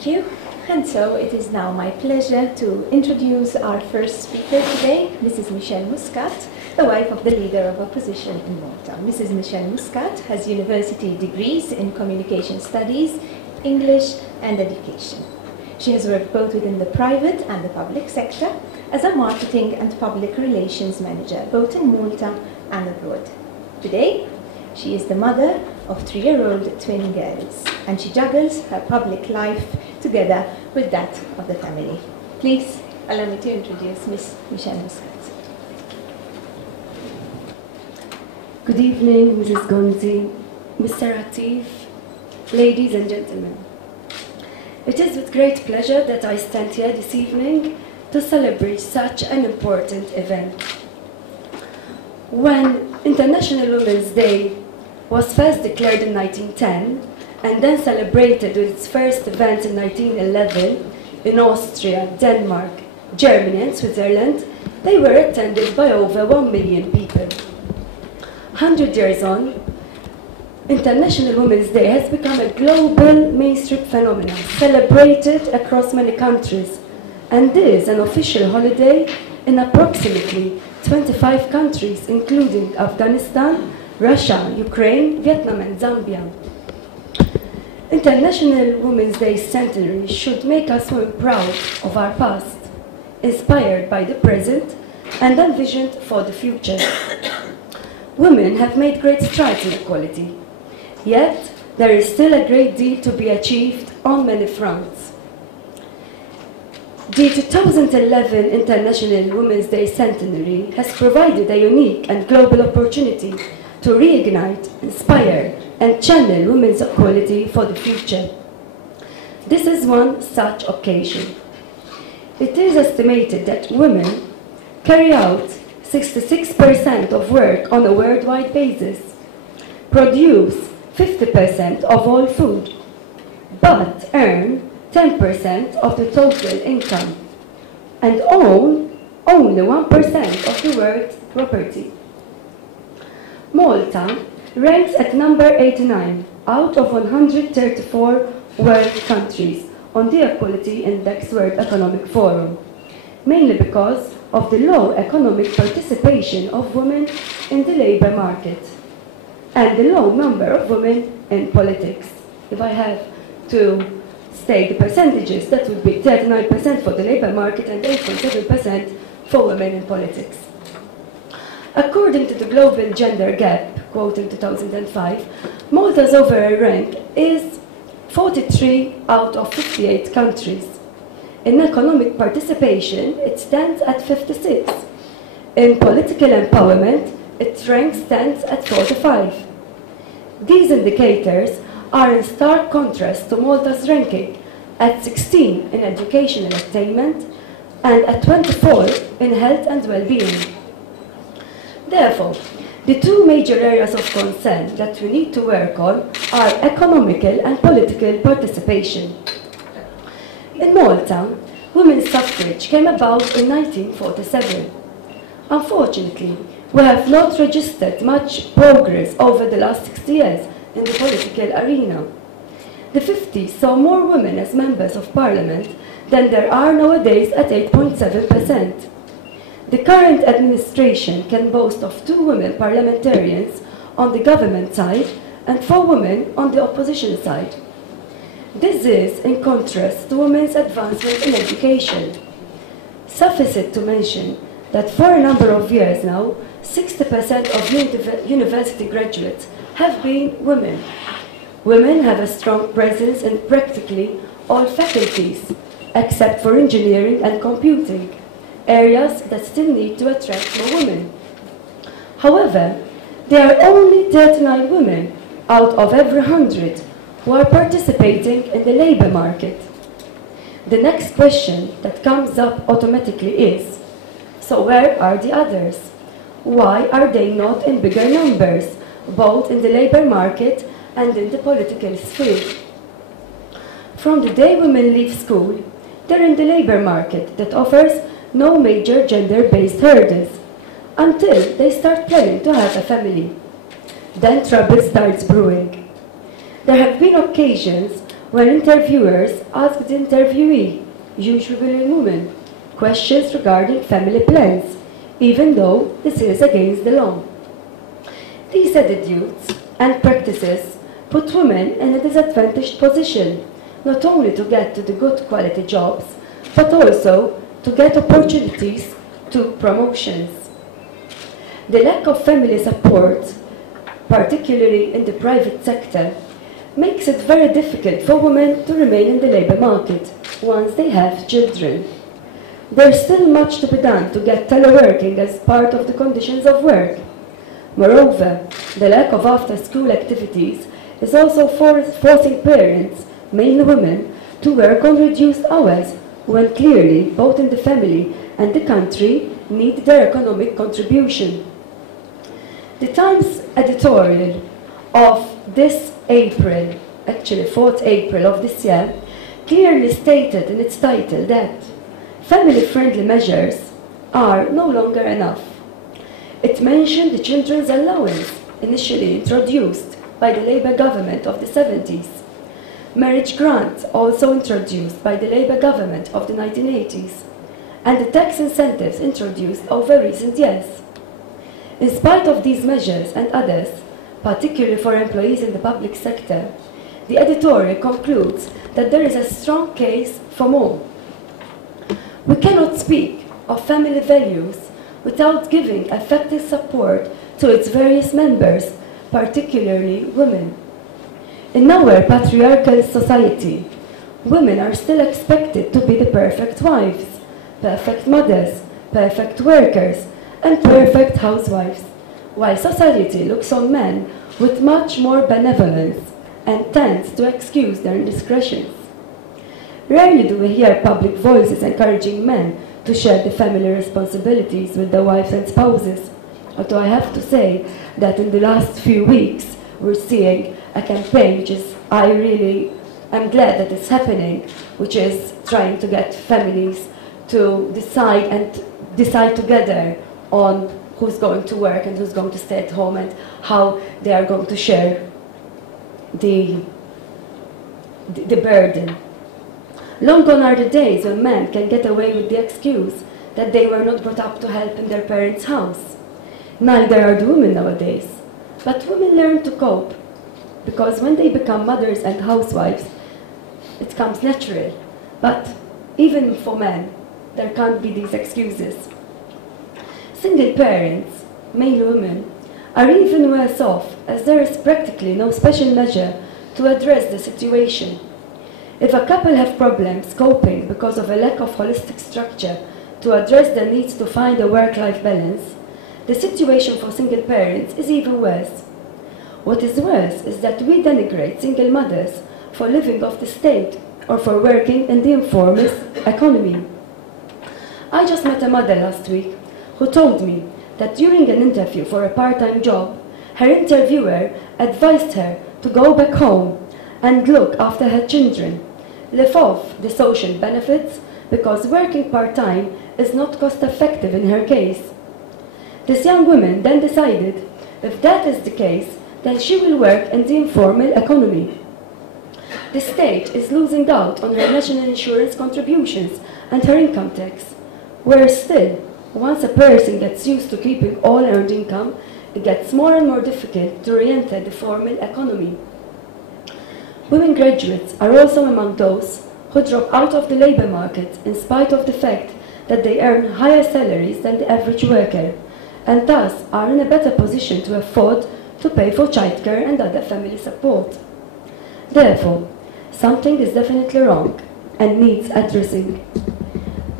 Thank you. And so it is now my pleasure to introduce our first speaker today, Mrs. Michelle Muscat, the wife of the leader of opposition in Malta. Mrs. Michelle Muscat has university degrees in communication studies, English and education. She has worked both within the private and the public sector as a marketing and public relations manager, both in Malta and abroad. Today, she is the mother of 3-year-old twin girls, and she juggles her public life together with that of the family. Please allow me to introduce Miss Michelle Muscat. Good evening, Mrs. Gonzi, Mr. Atif, ladies and gentlemen. It is with great pleasure that I stand here this evening to celebrate such an important event. When International Women's Day was first declared in 1910 and then celebrated with its first event in 1911 in Austria, Denmark, Germany and Switzerland, they were attended by over 1 million people. 100 years on, International Women's Day has become a global mainstream phenomenon, celebrated across many countries, and is an official holiday in approximately 25 countries, including Afghanistan, Russia, Ukraine, Vietnam and Zambia. International Women's Day Centenary should make us women proud of our past, inspired by the present and envisioned for the future. Women have made great strides in equality, yet there is still a great deal to be achieved on many fronts. The 2011 International Women's Day Centenary has provided a unique and global opportunity to reignite, inspire, and channel women's equality for the future. This is one such occasion. It is estimated that women carry out 66% of work on a worldwide basis, produce 50% of all food, but earn 10% of the total income, and own only 1% of the world's property. Malta ranks at number 89 out of 134 world countries on the Equality Index World Economic Forum, mainly because of the low economic participation of women in the labour market and the low number of women in politics. If I have to state the percentages, that would be 39% for the labour market and 8.7% for women in politics. According to the Global Gender Gap, quoting 2005, Malta's overall rank is 43 out of 58 countries. In economic participation, it stands at 56. In political empowerment, its rank stands at 45. These indicators are in stark contrast to Malta's ranking at 16 in educational attainment and at 24 in health and well-being. Therefore, the two major areas of concern that we need to work on are economical and political participation. In Malta, women's suffrage came about in 1947. Unfortunately, we have not registered much progress over the last 60 years in the political arena. The 50s saw more women as members of parliament than there are nowadays at 8.7%. The current administration can boast of 2 women parliamentarians on the government side and 4 women on the opposition side. This is in contrast to women's advancement in education. Suffice it to mention that for a number of years now, 60% of university graduates have been women. Women have a strong presence in practically all faculties, except for engineering and computing, areas that still need to attract more women. However, there are only 39 women out of every 100 who are participating in the labour market. The next question that comes up automatically is, so where are the others? Why are they not in bigger numbers, both in the labour market and in the political sphere? From the day women leave school, they're in the labour market that offers no major gender-based hurdles, until they start planning to have a family. Then trouble starts brewing. There have been occasions when interviewers asked the interviewee, usually a woman, questions regarding family plans, even though this is against the law. These attitudes and practices put women in a disadvantaged position, not only to get to the good quality jobs, but also to get opportunities to promotions. The lack of family support, particularly in the private sector, makes it very difficult for women to remain in the labour market once they have children. There's still much to be done to get teleworking as part of the conditions of work. Moreover, the lack of after-school activities is also forcing parents, mainly women, to work on reduced hours, when clearly both in the family and the country need their economic contribution. The Times editorial of this April, actually 4th April of this year, clearly stated in its title that family-friendly measures are no longer enough. It mentioned the children's allowance initially introduced by the Labour government of the 70s, marriage grant also introduced by the Labour government of the 1980s, and the tax incentives introduced over recent years. In spite of these measures and others, particularly for employees in the public sector, the editorial concludes that there is a strong case for more. We cannot speak of family values without giving effective support to its various members, particularly women. In our patriarchal society, women are still expected to be the perfect wives, perfect mothers, perfect workers, and perfect housewives, while society looks on men with much more benevolence and tends to excuse their indiscretions. Rarely do we hear public voices encouraging men to share the family responsibilities with their wives and spouses, although I have to say that in the last few weeks we're seeing a campaign which is, I really am glad that it's happening, which is trying to get families to decide together on who's going to work and who's going to stay at home and how they are going to share the burden. Long gone are the days when men can get away with the excuse that they were not brought up to help in their parents' house. Neither are the women nowadays. But women learn to cope, because when they become mothers and housewives, it comes natural. But even for men, there can't be these excuses. Single parents, mainly women, are even worse off, as there is practically no special measure to address the situation. If a couple have problems coping because of a lack of holistic structure to address their needs to find a work-life balance, the situation for single parents is even worse. What is worse is that we denigrate single mothers for living off the state or for working in the informal economy. I just met a mother last week who told me that during an interview for a part-time job, her interviewer advised her to go back home and look after her children, live off the social benefits, because working part-time is not cost-effective in her case. This young woman then decided, if that is the case, then she will work in the informal economy. The state is losing out on her national insurance contributions and her income tax, whereas still, once a person gets used to keeping all earned income, it gets more and more difficult to re-enter the formal economy. Women graduates are also among those who drop out of the labour market in spite of the fact that they earn higher salaries than the average worker, and thus are in a better position to afford to pay for childcare and other family support. Therefore, something is definitely wrong and needs addressing.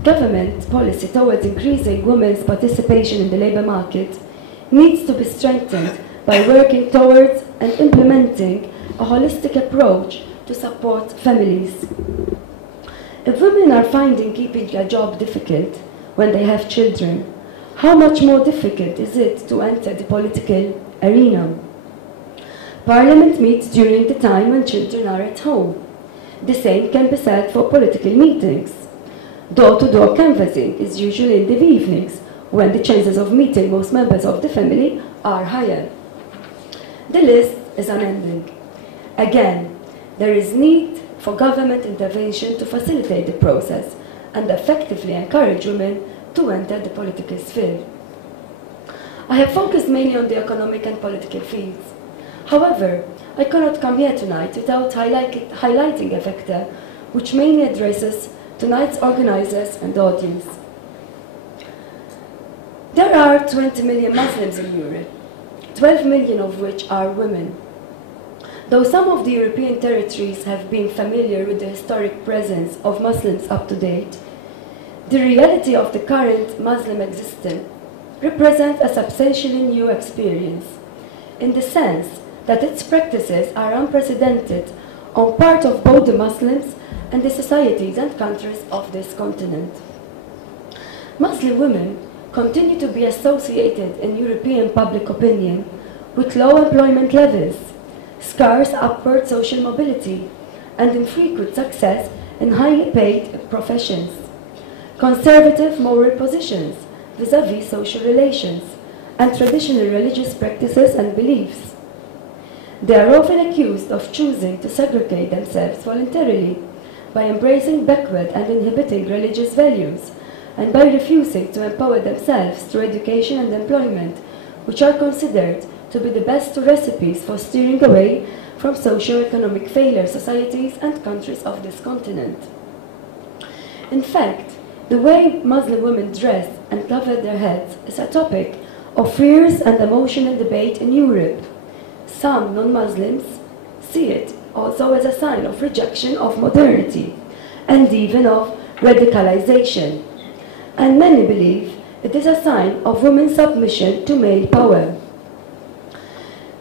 Government policy towards increasing women's participation in the labour market needs to be strengthened by working towards and implementing a holistic approach to support families. If women are finding keeping a job difficult when they have children, how much more difficult is it to enter the political arena? Parliament meets during the time when children are at home. The same can be said for political meetings. Door-to-door canvassing is usually in the evenings, when the chances of meeting most members of the family are higher. The list is unending. Again, there is need for government intervention to facilitate the process and effectively encourage women to enter the political sphere. I have focused mainly on the economic and political fields. However, I cannot come here tonight without highlighting a factor which mainly addresses tonight's organizers and audience. There are 20 million Muslims in Europe, 12 million of which are women. Though some of the European territories have been familiar with the historic presence of Muslims up to date, the reality of the current Muslim existence represents a substantially new experience, in the sense that its practices are unprecedented on part of both the Muslims and the societies and countries of this continent. Muslim women continue to be associated in European public opinion with low employment levels, scarce upward social mobility, and infrequent success in highly paid professions, conservative moral positions vis-à-vis social relations, and traditional religious practices and beliefs. They are often accused of choosing to segregate themselves voluntarily by embracing backward and inhibiting religious values, and by refusing to empower themselves through education and employment, which are considered to be the best recipes for steering away from socio-economic failure societies and countries of this continent. In fact, the way Muslim women dress and cover their heads is a topic of fierce and emotional debate in Europe. Some non-Muslims see it also as a sign of rejection of modernity and even of radicalization, and many believe it is a sign of women's submission to male power.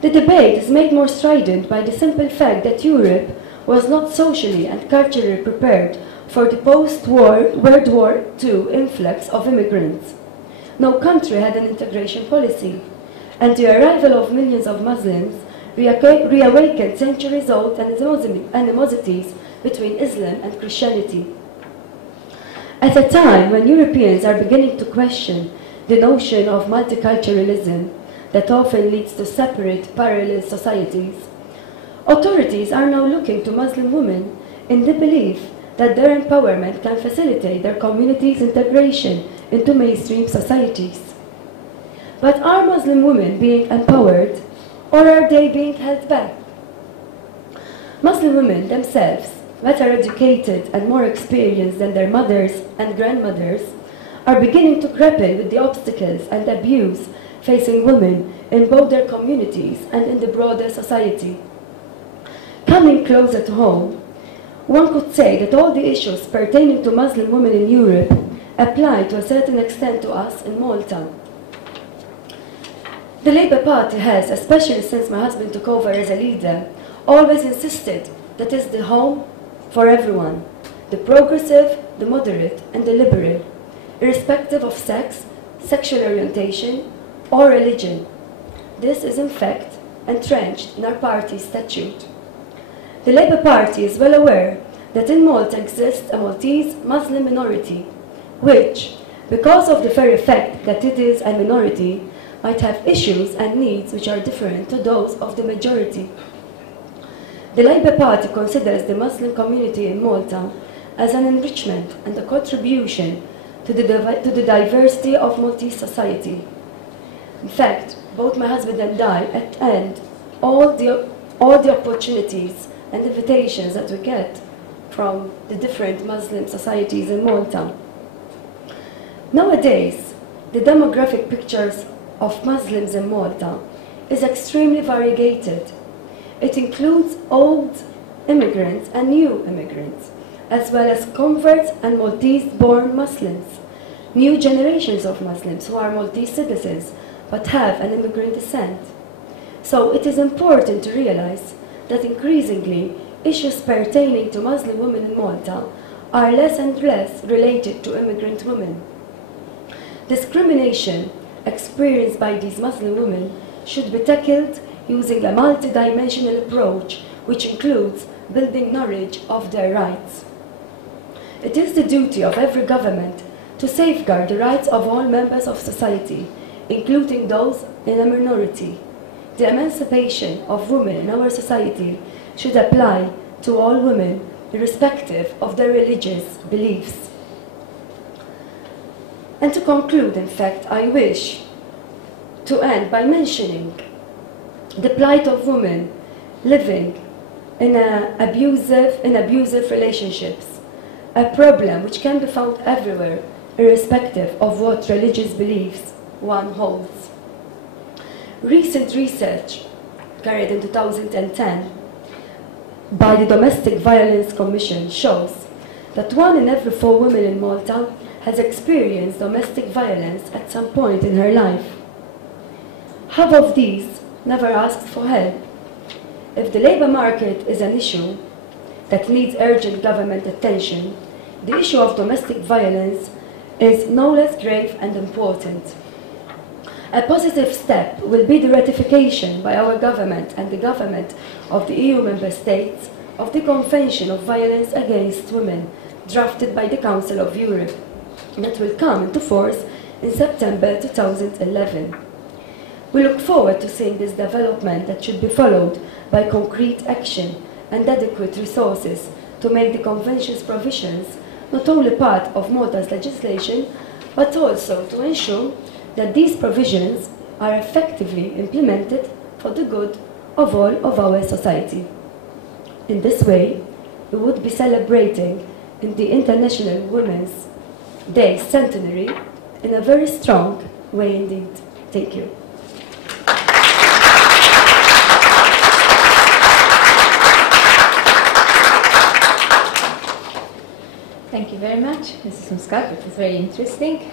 The debate is made more strident by the simple fact that Europe was not socially and culturally prepared for the post-war World War II influx of immigrants. No country had an integration policy, and the arrival of millions of Muslims reawakened centuries-old animosities between Islam and Christianity. At a time when Europeans are beginning to question the notion of multiculturalism that often leads to separate, parallel societies, authorities are now looking to Muslim women in the belief that their empowerment can facilitate their communities' integration into mainstream societies. But are Muslim women being empowered, or are they being held back? Muslim women themselves, better educated and more experienced than their mothers and grandmothers, are beginning to grapple with the obstacles and abuse facing women in both their communities and in the broader society. Coming closer to home, one could say that all the issues pertaining to Muslim women in Europe apply to a certain extent to us in Malta. The Labour Party has, especially since my husband took over as a leader, always insisted that it's the home for everyone, the progressive, the moderate, and the liberal, irrespective of sex, sexual orientation, or religion. This is in fact entrenched in our party's statute. The Labour Party is well aware that in Malta exists a Maltese Muslim minority, which, because of the very fact that it is a minority, might have issues and needs which are different to those of the majority. The Labour Party considers the Muslim community in Malta as an enrichment and a contribution to the diversity of Maltese society. In fact, both my husband and I attend all the opportunities and invitations that we get from the different Muslim societies in Malta. Nowadays, the demographic pictures of Muslims in Malta is extremely variegated. It includes old immigrants and new immigrants, as well as converts and Maltese-born Muslims, new generations of Muslims who are Maltese citizens but have an immigrant descent. So it is important to realize that increasingly issues pertaining to Muslim women in Malta are less and less related to immigrant women. Discrimination experienced by these Muslim women should be tackled using a multidimensional approach which includes building knowledge of their rights. It is the duty of every government to safeguard the rights of all members of society, including those in a minority. The emancipation of women in our society should apply to all women, irrespective of their religious beliefs. And to conclude, in fact, I wish to end by mentioning the plight of women living in abusive relationships, a problem which can be found everywhere, irrespective of what religious beliefs one holds. Recent research carried in 2010 by the Domestic Violence Commission shows that 1 in every 4 women in Malta has experienced domestic violence at some point in her life. Half of these never asked for help. If the labour market is an issue that needs urgent government attention, the issue of domestic violence is no less grave and important. A positive step will be the ratification by our government and the government of the EU member states of the Convention of Violence Against Women, drafted by the Council of Europe, that will come into force in September 2011. We look forward to seeing this development that should be followed by concrete action and adequate resources to make the Convention's provisions not only part of Malta's legislation, but also to ensure that these provisions are effectively implemented for the good of all of our society. In this way, we would be celebrating in the International Women's Day Centenary in a very strong way indeed. Thank you. Thank you very much, Mrs. Muscat. It was very interesting.